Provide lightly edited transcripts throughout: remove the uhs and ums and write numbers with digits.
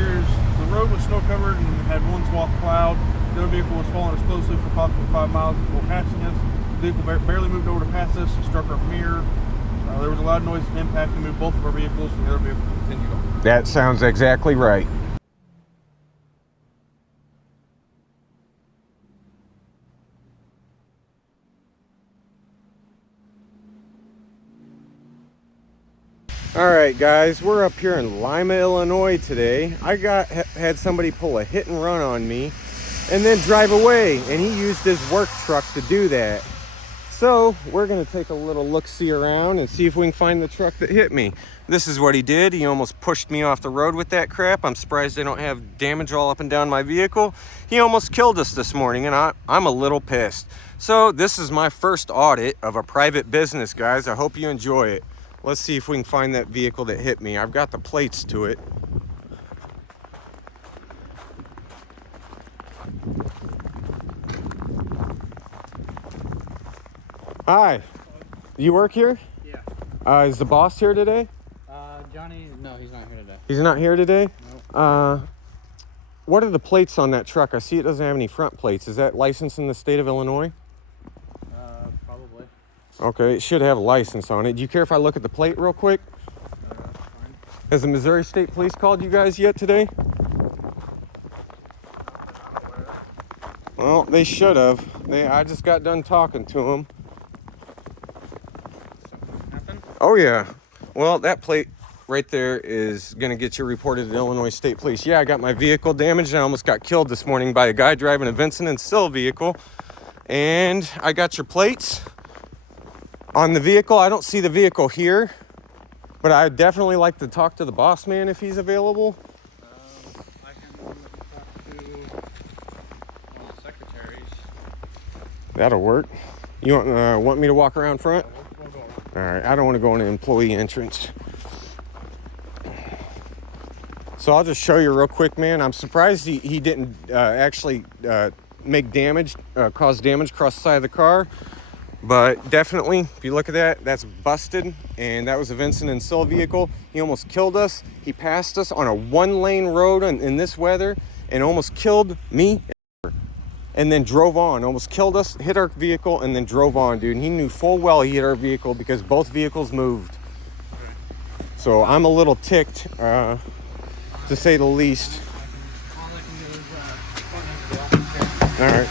here is the road was snow covered and had one swath plowed. The other vehicle was following us closely for approximately 5 miles before passing us. The vehicle barely moved over to pass us and struck our mirror. There was a loud noise and impact and moved both of our vehicles, and the other vehicle continued on. That sounds exactly right. All right, guys, we're up here in Lima, Illinois today. I had somebody pull a hit and run on me and then drive away, and he used his work truck to do that. So we're gonna take a little look-see around and see if we can find the truck that hit me. This is what he did. He almost pushed me off the road with that crap. I'm surprised I don't have damage all up and down my vehicle. He almost killed us this morning, and I'm a little pissed. So this is my first audit of a private business, guys. I hope you enjoy it. Let's see if we can find that vehicle that hit me. I've got the plates to it. Hi. You work here? Yeah. Is the boss here today? Johnny, no, he's not here today. He's not here today? Nope. What are the plates on that truck? I see it doesn't have any front plates. Is that licensed in the state of Illinois? Probably. Okay, it should have a license on it. Do you care if I look at the plate real quick? Fine. Has the Missouri State Police called you guys yet today? Well, they should have. I just got done talking to them. Something happened? Oh, yeah. Well, that plate right there is going to get you reported to Illinois State Police. Yeah, I got my vehicle damaged. I almost got killed this morning by a guy driving a Vincent and Sill vehicle. And I got your plates on the vehicle. I don't see the vehicle here, but I'd definitely like to talk to the boss man if he's available. I can talk to one of the secretaries. That'll work. You want me to walk around front? We'll go around. All right, I don't want to go in an employee entrance. So I'll just show you real quick, man. I'm surprised he didn't actually make damage, cause damage across the side of the car. But definitely, if you look at that, that's busted. And that was a Vincent and Sill vehicle. He almost killed us. He passed us on a one-lane road in this weather and almost killed me. And then drove on, almost killed us, hit our vehicle, and then drove on, dude. And he knew full well he hit our vehicle because both vehicles moved. So I'm a little ticked, to say the least. All I can do is phone into the office here. All right.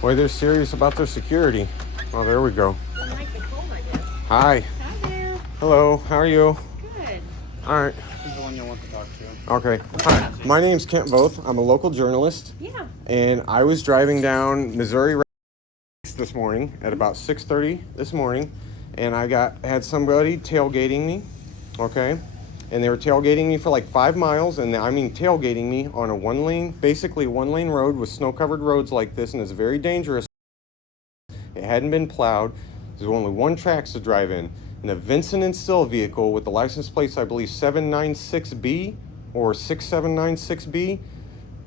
Boy, they're serious about their security. Oh, there we go. Hi. Hi there. Hello. How are you? Good. All right. He's the one you'll want to talk to. Okay. Hi. My name's Kent Voth. I'm a local journalist. Yeah. And I was driving down Missouri this morning at about 6:30 this morning, and I had somebody tailgating me. Okay. And they were tailgating me for like 5 miles, and I mean tailgating me on a basically one-lane road with snow-covered roads like this, and it's very dangerous. It hadn't been plowed. There's only one tracks to drive in. And a Vincent and Sill vehicle with the license plates, I believe 796B or 6796B,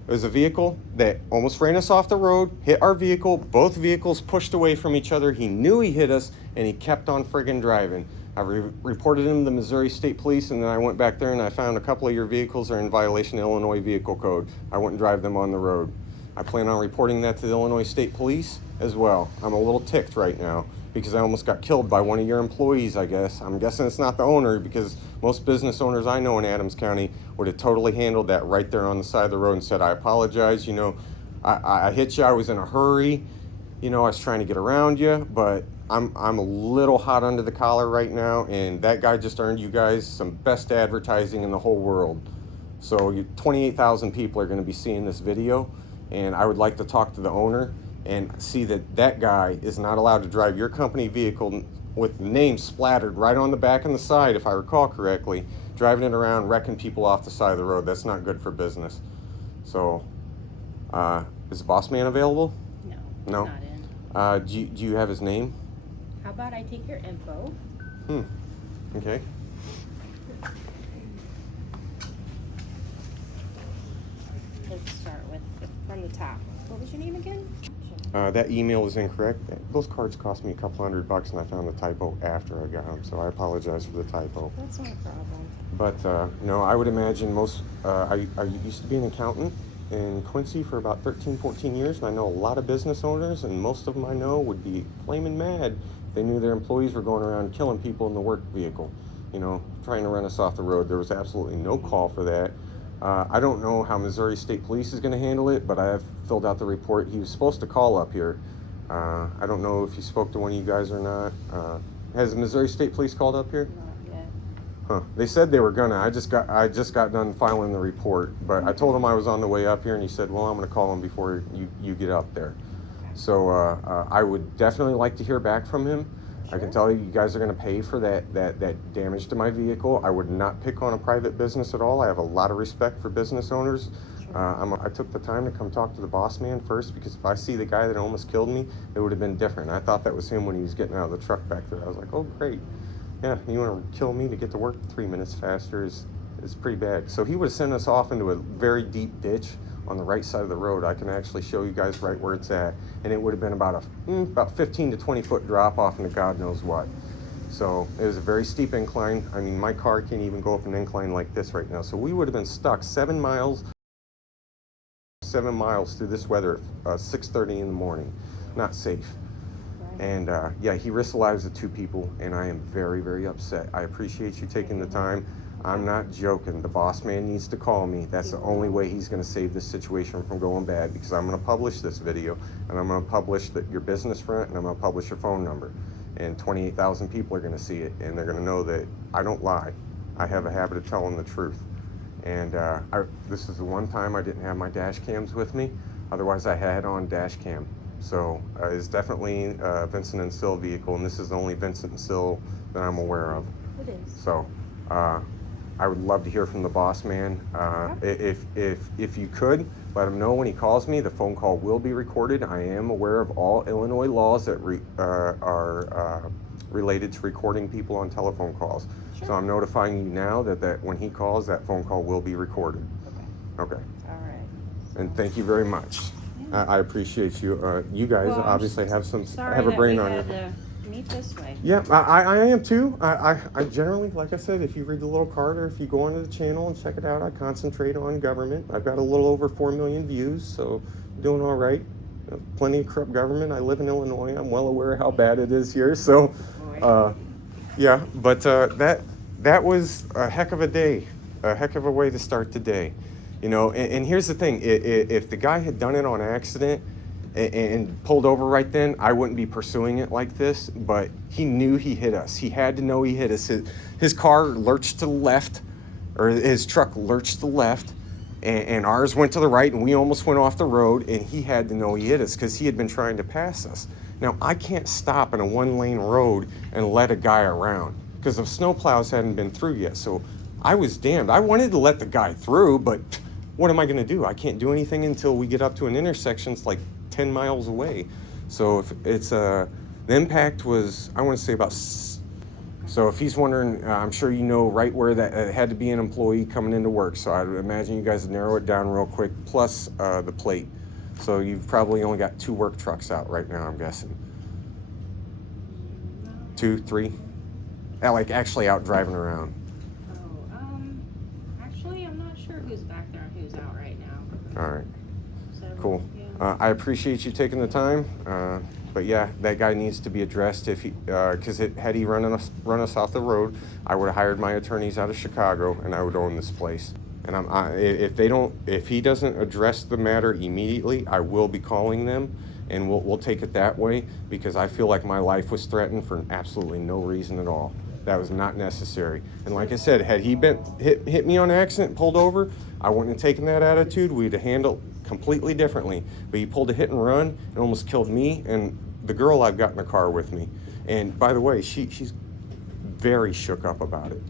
is a vehicle that almost ran us off the road, hit our vehicle. Both vehicles pushed away from each other. He knew he hit us, and he kept on friggin' driving. I reported him to the Missouri State Police, and then I went back there and I found a couple of your vehicles are in violation of Illinois Vehicle Code. I wouldn't drive them on the road. I plan on reporting that to the Illinois State Police as well. I'm a little ticked right now because I almost got killed by one of your employees, I guess. I'm guessing it's not the owner, because most business owners I know in Adams County would have totally handled that right there on the side of the road and said, I apologize, you know, I hit you, I was in a hurry, you know, I was trying to get around you, but I'm a little hot under the collar right now, and that guy just earned you guys some best advertising in the whole world. So 28,000 people are going to be seeing this video, and I would like to talk to the owner and see that guy is not allowed to drive your company vehicle with the name splattered right on the back and the side, if I recall correctly. driving it around, wrecking people off the side of the road. That's not good for business. So, is the boss man available? No. No? Not in. Do you have his name? How about I take your info? Okay. Let's start with from the top. What was your name again? That email is incorrect. Those cards cost me a couple $100 and I found the typo after I got them, so I apologize for the typo. That's not a problem. But no, I would imagine most, I used to be an accountant in Quincy for about 13, 14 years, and I know a lot of business owners, and most of them I know would be flaming mad if they knew their employees were going around killing people in the work vehicle, you know, trying to run us off the road. There was absolutely no call for that. I don't know how Missouri State Police is going to handle it, but I have filled out the report. He was supposed to call up here. I don't know if you spoke to one of you guys or not. Has the Missouri State Police called up here? Not yet. Huh. They said they were gonna. I just got done filing the report, but I told him I was on the way up here, and he said, "Well, I'm gonna call him before you get up there." So I would definitely like to hear back from him. I can tell you, you guys are going to pay for that damage to my vehicle. I would not pick on a private business at all. I have a lot of respect for business owners. I took the time to come talk to the boss man first, because if I see the guy that almost killed me, it would have been different. I thought that was him when he was getting out of the truck back there. I was like, oh, great. Yeah, you want to kill me to get to work 3 minutes faster is pretty bad. So he would have sent us off into a very deep ditch on the right side of the road. I can actually show you guys right where it's at, and it would have been about 15 to 20 foot drop off into God knows what. So it was a very steep incline. I mean, my car can't even go up an incline like this right now. So we would have been stuck 7 miles through this weather at 6:30 in the morning. Not safe. And yeah, he risked the lives of 2 people, and I am very, very upset. I appreciate you taking the time. I'm not joking. The boss man needs to call me. That's the only way he's going to save this situation from going bad, because I'm going to publish this video, and I'm going to publish your business front, and I'm going to publish your phone number. And 28,000 people are going to see it, and they're going to know that I don't lie. I have a habit of telling the truth. And this is the one time I didn't have my dash cams with me. Otherwise, I had on dash cam. So it's definitely a Vincent and Sill vehicle, and this is the only Vincent and Sill that I'm aware of. It is. So I would love to hear from the boss man. If you could, let him know when he calls me. The phone call will be recorded. I am aware of all Illinois laws that are related to recording people on telephone calls. Sure. So I'm notifying you now that when he calls, that phone call will be recorded. Okay. Okay. All right. And thank you very much. Yeah. I appreciate you. You guys Well, obviously have a that brain we on had you. to meet this way. Yeah, I am too. I generally, like I said, if you read the little card or if you go onto the channel and check it out, I concentrate on government. I've got a little over 4 million views, so doing all right. Plenty of corrupt government. I live in Illinois. I'm well aware of how bad it is here. So, yeah, but that was a heck of a day, a heck of a way to start the day. You know, and here's the thing. If the guy had done it on accident and pulled over right then, I wouldn't be pursuing it like this, but he knew he hit us. He had to know he hit us. His car lurched to the left, or his truck lurched to the left, and ours went to the right, and we almost went off the road, and he had to know he hit us because he had been trying to pass us. Now, I can't stop in a 1-lane road and let a guy around because the snowplows hadn't been through yet, so I was damned. I wanted to let the guy through, but what am I going to do? I can't do anything until we get up to an intersection. It's like 10 miles away. So if it's the impact was, I want to say about, so if he's wondering, I'm sure you know right where that had to be an employee coming into work. So I would imagine you guys would narrow it down real quick, plus the plate. So you've probably only got 2 work trucks out right now, I'm guessing. 2, 3? Like actually out driving around. Actually, I'm not sure who's back there and who's out right now. All right. So, Cool. Yeah. I appreciate you taking the time, but yeah, that guy needs to be addressed. If he, because had he run us off the road, I would have hired my attorneys out of Chicago, and I would own this place. And if he doesn't address the matter immediately, I will be calling them, and we'll take it that way, because I feel like my life was threatened for absolutely no reason at all. That was not necessary. And like I said, had he been hit me on accident, pulled over, I wouldn't have taken that attitude. We'd have handled completely differently. But he pulled a hit and run and almost killed me and the girl I've got in the car with me. And by the way, she's very shook up about it.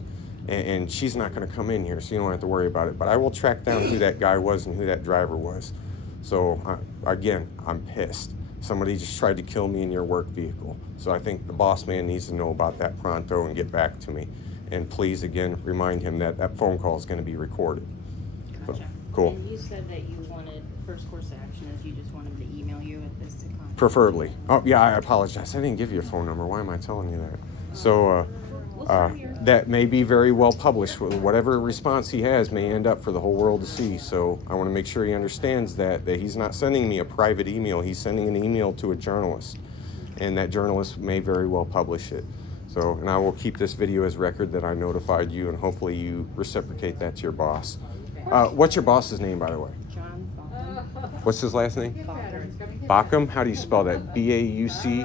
and she's not going to come in here, so you don't have to worry about it. But I will track down who that guy was and who that driver was. So again, I'm pissed. Somebody just tried to kill me in your work vehicle. So I think the boss man needs to know about that pronto and get back to me. And please, again, remind him that that phone call is going to be recorded. Gotcha. So, cool. And you said that you wanted, first course of action is you just wanted to email you with this to contact. Preferably. Oh, yeah, I apologize. I didn't give you a phone number. Why am I telling you that? So, that may be very well published. Whatever response he has may end up for the whole world to see. So I want to make sure he understands that he's not sending me a private email. He's sending an email to a journalist, and that journalist may very well publish it. So, and I will keep this video as record that I notified you, and hopefully you reciprocate that to your boss. What's your boss's name, by the way? John Baucom. What's his last name? Baucom? How do you spell that? B-A-U-C?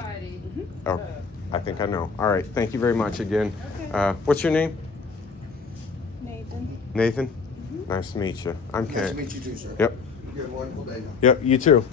Oh, I think I know. All right. Thank you very much again. What's your name? Nathan. Nathan? Nice to meet you. I'm Ken. Nice to meet you too, sir. Yep. You have a wonderful day now. Yep, you too.